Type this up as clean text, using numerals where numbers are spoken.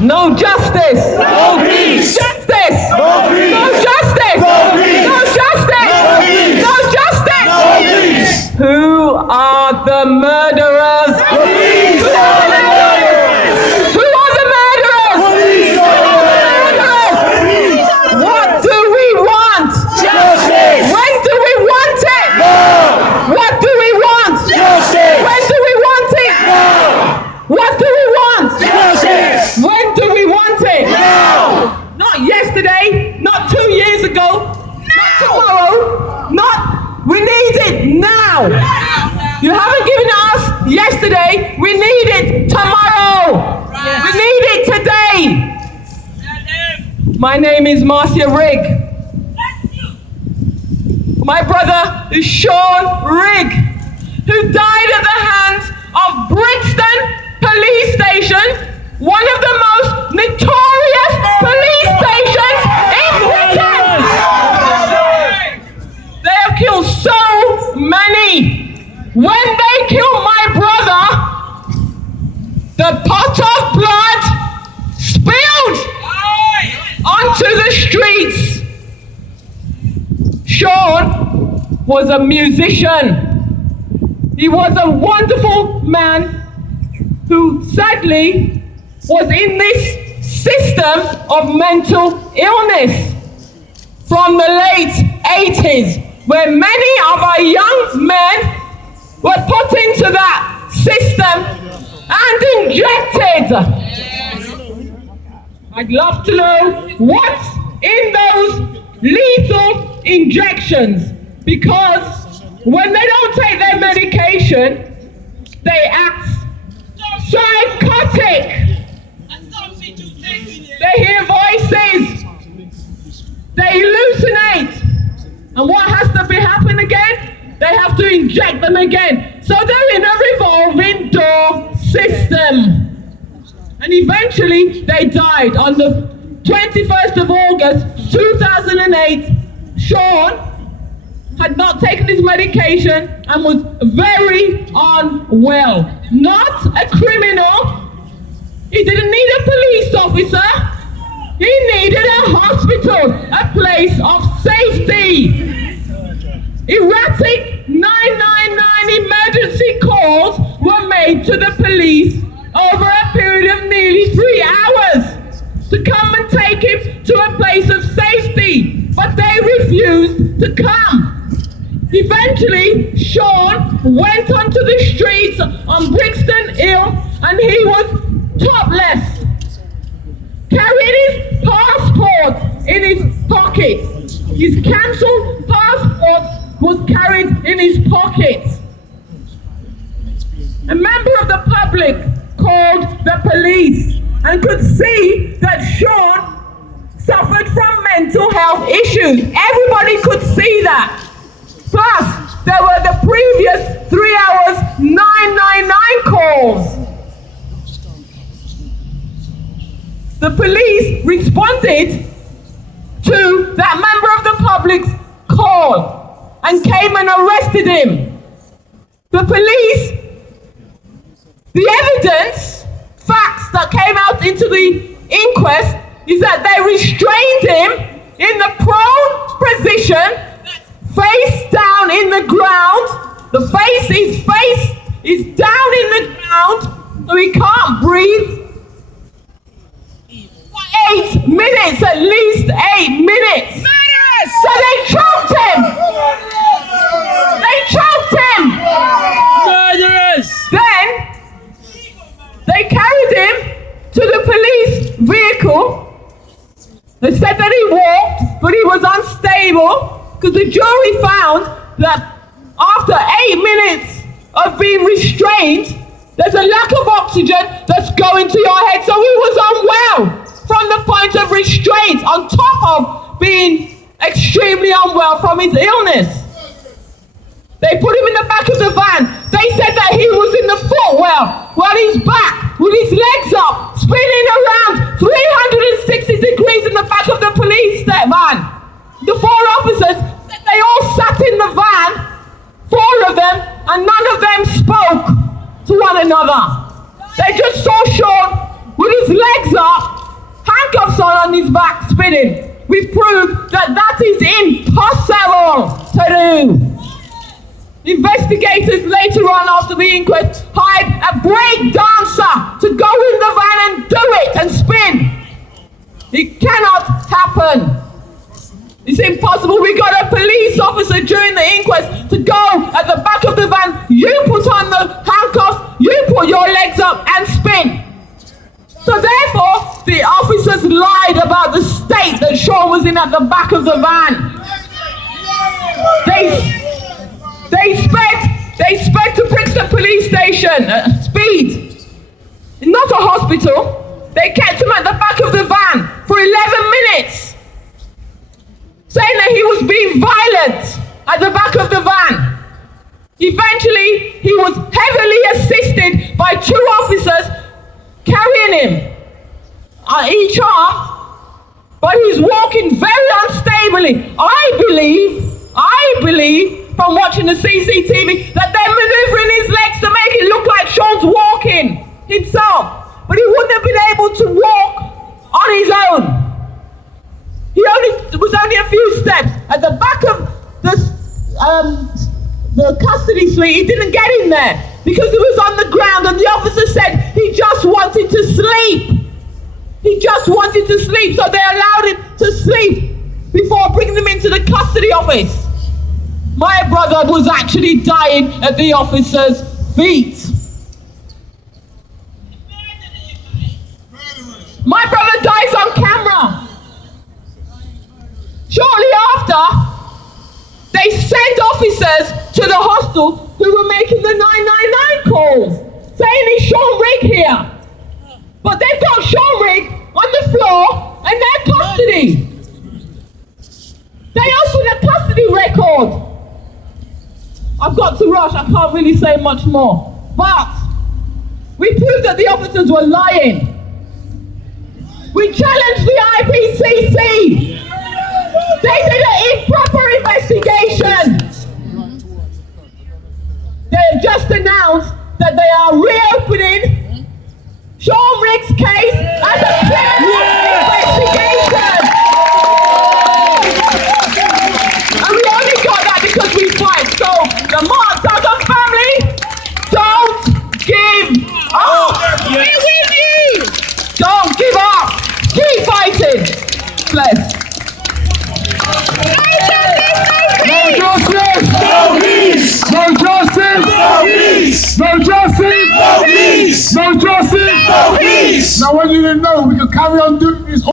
No justice. No peace. Justice. No peace. No justice. No peace. No justice. No peace. No justice. No peace. Who are the murderers? Police are the murderers. Who are the murderers? Police are the murderers. What do we want? Justice. When do we want it? No. What do we want? Justice. When do we want it? No. What do we want? Justice. When do we want it? No. Not yesterday, not 2 years ago, not tomorrow, we need it now. You haven't given it us yesterday, we need it tomorrow. We need it today. My name is Marcia Rigg. My brother is Sean Rigg, who died at the hands of Brixton Police Station, one of the most notorious police stations in Britain. They have killed so many. When they killed my brother, the pot of blood spilled onto the streets. Sean was a musician. He was a wonderful man who sadly was in this system of mental illness from the late 80s, where many of our young men were put into that system and injected. I'd love to know what's in those lethal injections, because when they don't take their medication, they act psychotic. They hear voices. They hallucinate. And what has to be happening again? They have to inject them again. So they're in a revolving door system. And eventually they died on the 21st of August 2008. Sean had not taken his medication and was very unwell. Not a criminal. He didn't need a police officer. He needed a hospital, a place of safety. Erratic 999 emergency calls were made to the police over a period of nearly 3 hours to come and take him to a place of safety, but they refused to come. Eventually, Sean went onto the streets on Brixton Hill and he was topless, carried his passport in his pocket. His cancelled passport was carried in his pocket. A member of the public called the police and could see that Sean suffered from mental health issues. Everybody could see that. Plus, there were the previous 3 hours 999 calls. The police responded to that member of the public's call and came and arrested him. The police, the evidence, facts that came out into the inquest is that they restrained him in the prone position, face down in the ground. The face is down in the ground, so he can't breathe. 8 minutes, at least 8 minutes. Murderers! So they choked him. They choked him. Murderers! Then they carried him to the police vehicle. They said that he walked, but he was unstable because the jury found that after 8 minutes of being restrained, there's a lack of oxygen that's going to your head. So he was unwell from the point of restraint, on top of being extremely unwell from his illness. They put him in the back of the van. They said that he was in the footwell while he's back with his legs up, spinning around 360 degrees in the back of the police van. The 4 officers said they all sat in the van, 4 of them, and none of them spoke to one another. They just saw Sean with his legs up, on his back spinning. We proved that that is impossible to do. Investigators later on after the inquest hired a break dancer to go in the van and do it and spin. It cannot happen. It's impossible. We got a police officer during the inquest to go at the back of the van. You put on the handcuffs, you put your legs up and spin. So therefore, the officers lied about the state that Sean was in at the back of the van. They sped to Brixton Police Station, speed. Not a hospital. They kept him at the back of the van for 11 minutes. Saying that he was being violent at the back of the van. Eventually, he was heavily assisted by 2 officers carrying him on each arm, but he's walking very unstably. I believe, from watching the CCTV, that they're maneuvering his legs to make it look like Sean's walking himself, but he wouldn't have been able to walk on his own. It was only a few steps. At the back of the custody suite, he didn't get in there because it was on the ground, and the officer said he just wanted to sleep. He just wanted to sleep, so they allowed him to sleep before bringing him into the custody office. My brother was actually dying at the officer's feet. My brother dies on camera. Shortly after, they sent officers to the hostel who were making the 999 calls, saying it's Sean Rigg here. But they've got Sean Rigg on the floor in their custody. They opened a custody record. I've got to rush, I can't really say much more. But we proved that the officers were lying. We challenged the IPCC. They did an improper investigation. They've just announced that they are reopening Sean Rigg's case as a criminal investigation. And we only got that because we fight. So the Mark Duggan family, don't give up. We're with you. Don't give up. Keep fighting. Bless. No justice! No peace! No justice! No peace! No justice! No peace! No justice! No peace! Now, when you didn't know, we could carry on doing this.